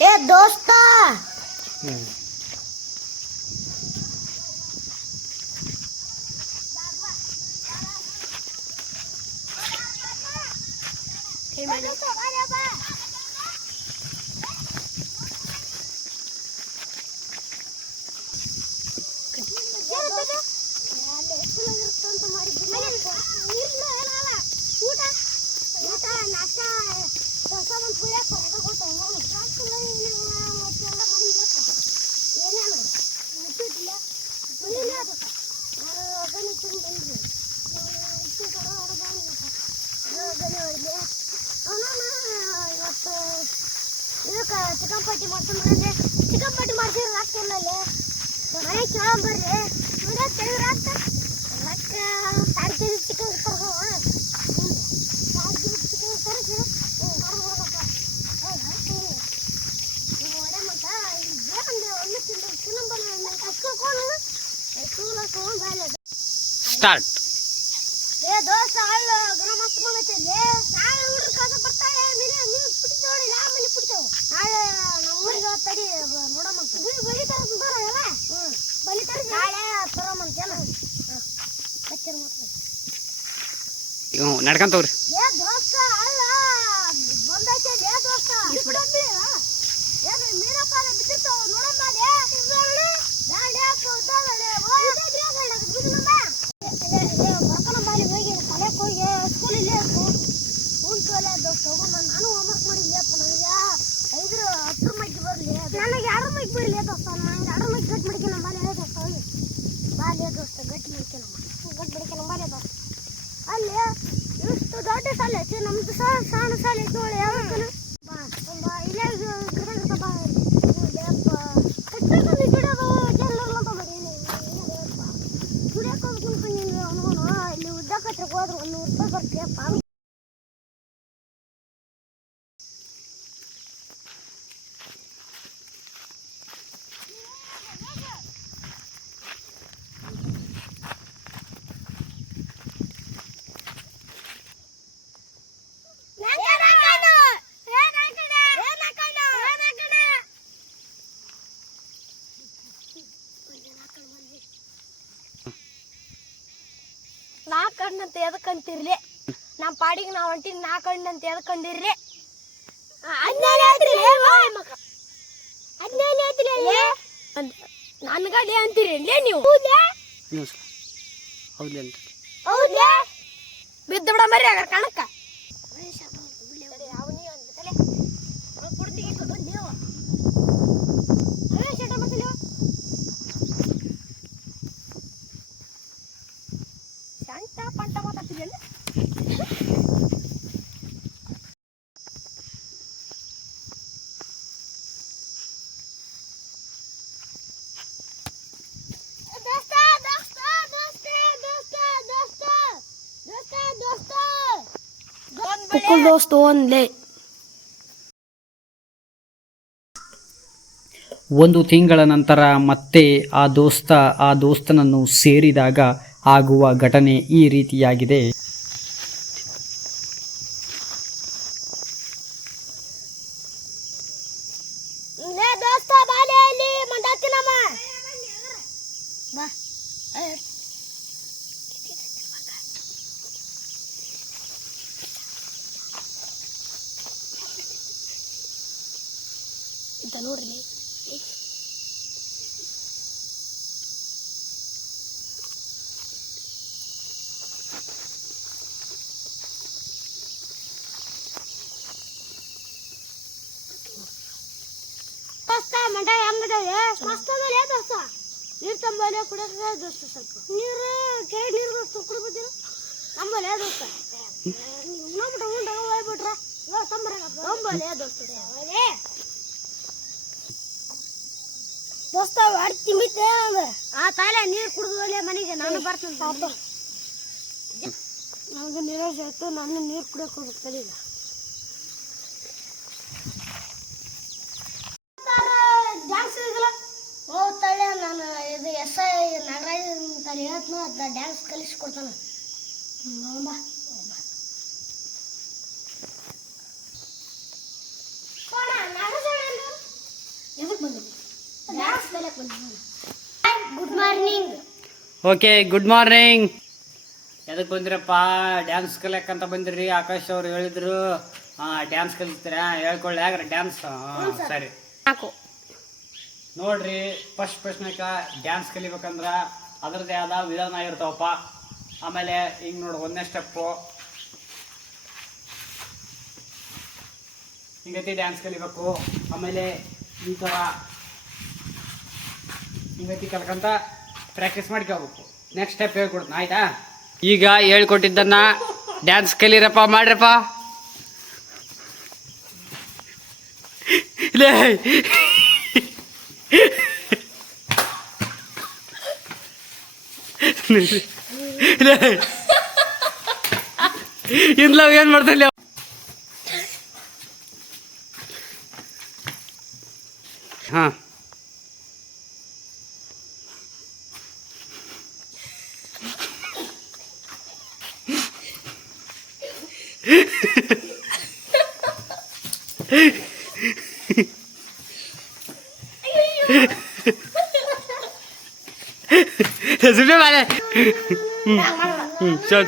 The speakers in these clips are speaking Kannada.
ए दोस्त ಚಿಕನ್ ಪಟ್ಟಿ ಮಾಡ್ಕೊಂಡ್ರೆ ಚಿಕನ್ ಪಟ್ಟಿ ಮಾಡ್ಸಿದ್ರೆ ಆಗ್ತಿಲ್ಲ ಮನೆ ಕೇಳೋಣ ಬರ್ರಿ ಚಿಕನ್ ಸ್ಟಾರ್ಟ್. ದೋಸ್ತ ಹಳ್ಳ ಗಣ ಮಸ್ತ್ ಬಂದೈತಿ ನಾಳೆ ಹುಡುಗ್ರು ಕಸ ಬರ್ತಾಳೆ ನೀವು ಬಿಡ್ತೇವೆ ಮನೆ ಬಿಡ್ತೇವೆ ನಾಳೆ ನಮ್ಮ ಊರಿಗೆ ತಡಿ ನೋಡಮ್ಮಂತ ಬಲಿತಾರ ಬರಲ್ಲ ಬಲಿತಾರ ನಾಳೆ ತರಮಂತೇನ ನಡ್ಕಂತವ್ರಿ. ಏ ದೋಸ್ತ ಹಳ್ಳ ಬಂದೈತಿ ದೋಸ್ತ ಏನು ಮೀನಪ್ಪ ಬಿದ್ದಿರ್ತಾವ ನೋಡಮ್ಮ ನಾನು ಹೋಮ್ವರ್ಕ್ ಮಾಡಿದ್ಲೇಪ್ಪ ನನಗೆ 5 ಮೈಕ್ ಬರಲಿ ನನಗೆ 2 ಮೈಕ್ ಬರಲಿ ದೋಸ್ತ ನನಗೆ 2 ಮೈಕ್ ಗಟ್ಟಿ ಮಡಿಕೆ ನಮ್ಮ ಬಾಲ್ಯ ದೋಸ್ತ ಬಾಲ್ಯ ದೋಸ್ತ ಗಟ್ಟಿ ಮಡಿಕೆ ನಮ್ಮ ಬಾಲ್ಯ ದೋಸ್ತ ಅಲ್ಲಿ ಇಷ್ಟು ದೊಡ್ಡ ಸಾಲೆ ಐತಿ ನಮ್ದು ಸಣ್ಣ ಸಾಲೆ ಐತಿ ನೋಡಿ ಯಾವಕ್ಕೂ ಇಲ್ಲೇ ಗಿಡ ಬಾ ಇಲ್ಲಿ ಉದ್ದಕ್ಕೆ ಹೋದ್ರೆ 100 ರೂಪಾಯಿ ಬರ್ತೀಯಪ್ಪ. ನಾಲ್ಕಣ್ಣಂತ ಎದಕ್ಕಂತಿರ್ಲಿ ನಮ್ಮ ಪಾಡಿಗೆ ನಾವು ಹೊಂಟಿನ 4 ಹಣ್ಣಂತ ಎದಕ್ಕಂದಿರ್ಲಿ ನನ್ಗಡೆ ಅಂತೀರಿ ನೀವು ಬಿದ್ದು ಬಿಡ ಮರಿ ಆಗ ಕಣಕ್ಕ ಪಂಟ ಮಾತಾಡ್ತೀರಿ ದೋಸ್ತ ಒಂದೇ 1 ತಿಂಗಳ ನಂತರ ಮತ್ತೆ ಆ ದೋಸ್ತನನ್ನು ಸೇರಿದಾಗ ಆಗುವ ಘಟನೆ ಈ ರೀತಿಯಾಗಿದೆ. ನೋಡ್ರಿ ಮಂಡ ಹೆಂಗದವೆ ಮಸ್ತ್ ಅದಲ್ಲ ದೋಸ್ತ ನೀರು ತಂಬಲೆ ಕುಡಿಯೋಕೆ ದೋಸ್ತ ಸ್ವಲ್ಪ ನೀರು ಕೆರೆ ನೀರು ಕುಡಿ ಬಿದ್ದೀರ ತಂಬಲೆ ದೋಸ್ತ ಉಣ್ಣಬಿಟ್ಟ ಉಂಡಾಗ ಹೋಗ್ಬಿಟ್ರ ತಂಬಲೆ ದೋಸ್ತ ದೋಸ್ತ ಹೊಡ್ತಿ ತಿಮ್ಮಿತ್ತೆ ಆ ತಾಯಿಲೆ ನೀರು ಕುಡಿದು ಮನೆಗೆ ನಾನು ಬರ್ತೇನೆ ಪಾಪ ನನಗೆ ನಿರಾಶೆ ಆಯ್ತು ನಾನು ನೀರು ಕುಡಿಯೋಕೆ ಹೋಗ್ಬೇಕು ತಲೆಯಿಲ್ಲ ಡ್ಯಾನ್ಸ್ ಅಲ್ಲಿ ಹೇಳ್ತು ಅದ ಡ್ಯಾನ್ಸ್ ಕಲಿಸ್ಕೊಡ್ತಾನ. ಬಾ good morning. Okay, good morning. ಎದಕ್ಕೆ ಬಂದಿರಪ್ಪ? ಡ್ಯಾನ್ಸ್ ಕಲಿಯಕ್ಕಂತ ಬಂದಿರಿ. ಆಕಾಶ್ ಅವ್ರು ಹೇಳಿದ್ರು ಡ್ಯಾನ್ಸ್ ಕಲಿಸ್ತೀರಾ, ಹೇಳ್ಕೊಳ್ಳಿ ಯಾಕ್ರೆ ಡ್ಯಾನ್ಸ್. ಸರಿ ನೋಡ್ರಿ, ಫಸ್ಟ್ ಪ್ರಶ್ನೆಕ ಡ್ಯಾನ್ಸ್ ಕಲಿಬೇಕಂದ್ರ ಅದರದೇ ಆದ ವಿಧಾನ ಇರ್ತಾವಪ್ಪ. ಆಮೇಲೆ ಹಿಂಗೆ ನೋಡಿ, ಒಂದನೇ ಸ್ಟೆಪ್ಪು ಹಿಂಗತಿ ಡ್ಯಾನ್ಸ್ ಕಲಿಬೇಕು. ಆಮೇಲೆ ಈ ಥರ ಹಿಂಗತಿ ಕಲ್ಕಂತ ಪ್ರಾಕ್ಟೀಸ್ ಮಾಡ್ಕೋಬೇಕು. ನೆಕ್ಸ್ಟ್ ಸ್ಟೆಪ್ ಹೇಳ್ಕೊಡ್ತೀನಿ, ಆಯ್ತಾ? ಈಗ ಹೇಳ್ಕೊಟ್ಟಿದ್ದನ್ನ ಡ್ಯಾನ್ಸ್ ಕಲೀರಪ್ಪ, ಮಾಡ್ರಪ್ಪ. ಲೇ ಇಂದ್ಲ ಏನ್ ಮಾಡ್ತಿಲ್ಲ. ಹಾ ಸುಮ್ಮನೆ ಮಾಡೆ. ಚಲ್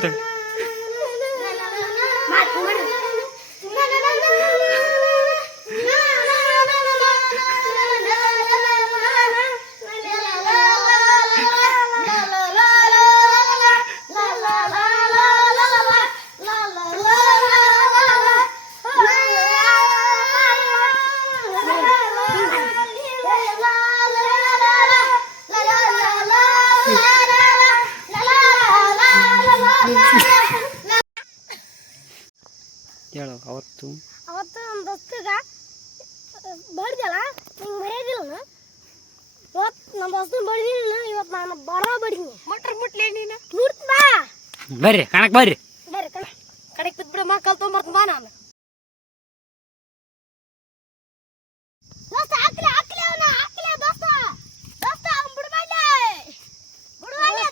ಹೇಳು. ಅವತ್ತು ನಮ್ಮ ದೋಸ್ತಗ ಬಡ್ದಲ್ಲ, ಹಿಂಗೆ ಮರ್ಯಾದಿಲ್ಲ. ಇವತ್ತು ನಮ್ಮ ದೋಸ್ತನ ಬಡ್ದಿಲ್ಲ, ಇವತ್ತು ನಾನು ಬಡೀನಿ. ಮಟ್ರ ಮುಟ್ಲೆ ನೀನು ಮುಟ್ಟ ಬಾ. ಬರ್ರಿ ಕಣಕ್ ಬರ್ರಿ. ಬರ್ರಿ ಕಡೆಗೆ ಬಿದ್ಬಿಡ, ಮಕ್ಕಳು ತೊಗೊಂಬರ್ತೀನಿ ಬಾ. ನಾನು ದೋಸ್ತ ಹಾಕ್ಲಿ ಅವನ ದೋಸ್ತ ಅವ್ನು ಬಿಡ್ಬಾಡ್ಲೆ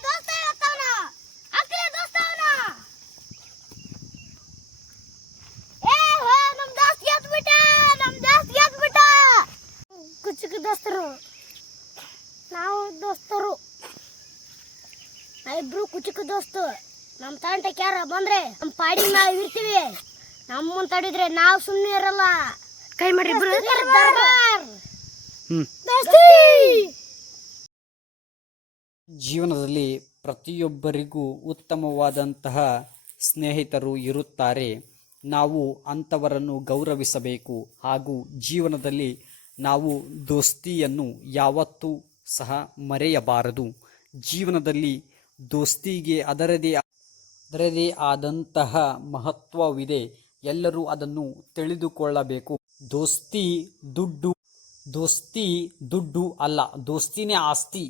ದೋಸ್ತ ಇವತ್ತವನ ಹಾಕ್ಲಿ ದೋಸ್ತ ಅವನ. ನಮ್ ದೋಸ್ತ್ ಗೆದ್ಬಿಟ್ಟ. ಕುಚ್ಚುಕ ದೋಸ್ತರು ನಾವು ದೋಸ್ತರು, ನಾವಿಬ್ರು ಕುಚ್ಚುಕ ದೋಸ್ತು. ನಮ್ಮ ತಂಟಕ್ಕೆ ಯಾರ ಬಂದ್ರೆ ನಮ್ಮ ಪಾಡಿಗೆ ನಾವು ಇರ್ತೀವಿ. ನಮ್ಮನ್ನ ತಡಿದ್ರೆ ನಾವು ಸುಮ್ಮನೆ ಇರಲ್ಲ. ಕೈ ಮಾಡಿ ಜೀವನದಲ್ಲಿ ಪ್ರತಿಯೊಬ್ಬರಿಗೂ ಉತ್ತಮವಾದಂತಹ ಸ್ನೇಹಿತರು ಇರುತ್ತಾರೆ. ನಾವು ಅಂಥವರನ್ನು ಗೌರವಿಸಬೇಕು. ಹಾಗೂ ಜೀವನದಲ್ಲಿ ನಾವು ದೋಸ್ತಿಯನ್ನು ಯಾವತ್ತೂ ಸಹ ಮರೆಯಬಾರದು. ಜೀವನದಲ್ಲಿ ದೋಸ್ತಿಗೆ ಅದರದೇ ಆದಂತಹ ಮಹತ್ವವಿದೆ. ಎಲ್ಲರೂ ಅದನ್ನು ತಿಳಿದುಕೊಳ್ಳಬೇಕು. ದೋಸ್ತಿ ದುಡ್ಡು ಅಲ್ಲ, ದೋಸ್ತಿನೇ ಆಸ್ತಿ.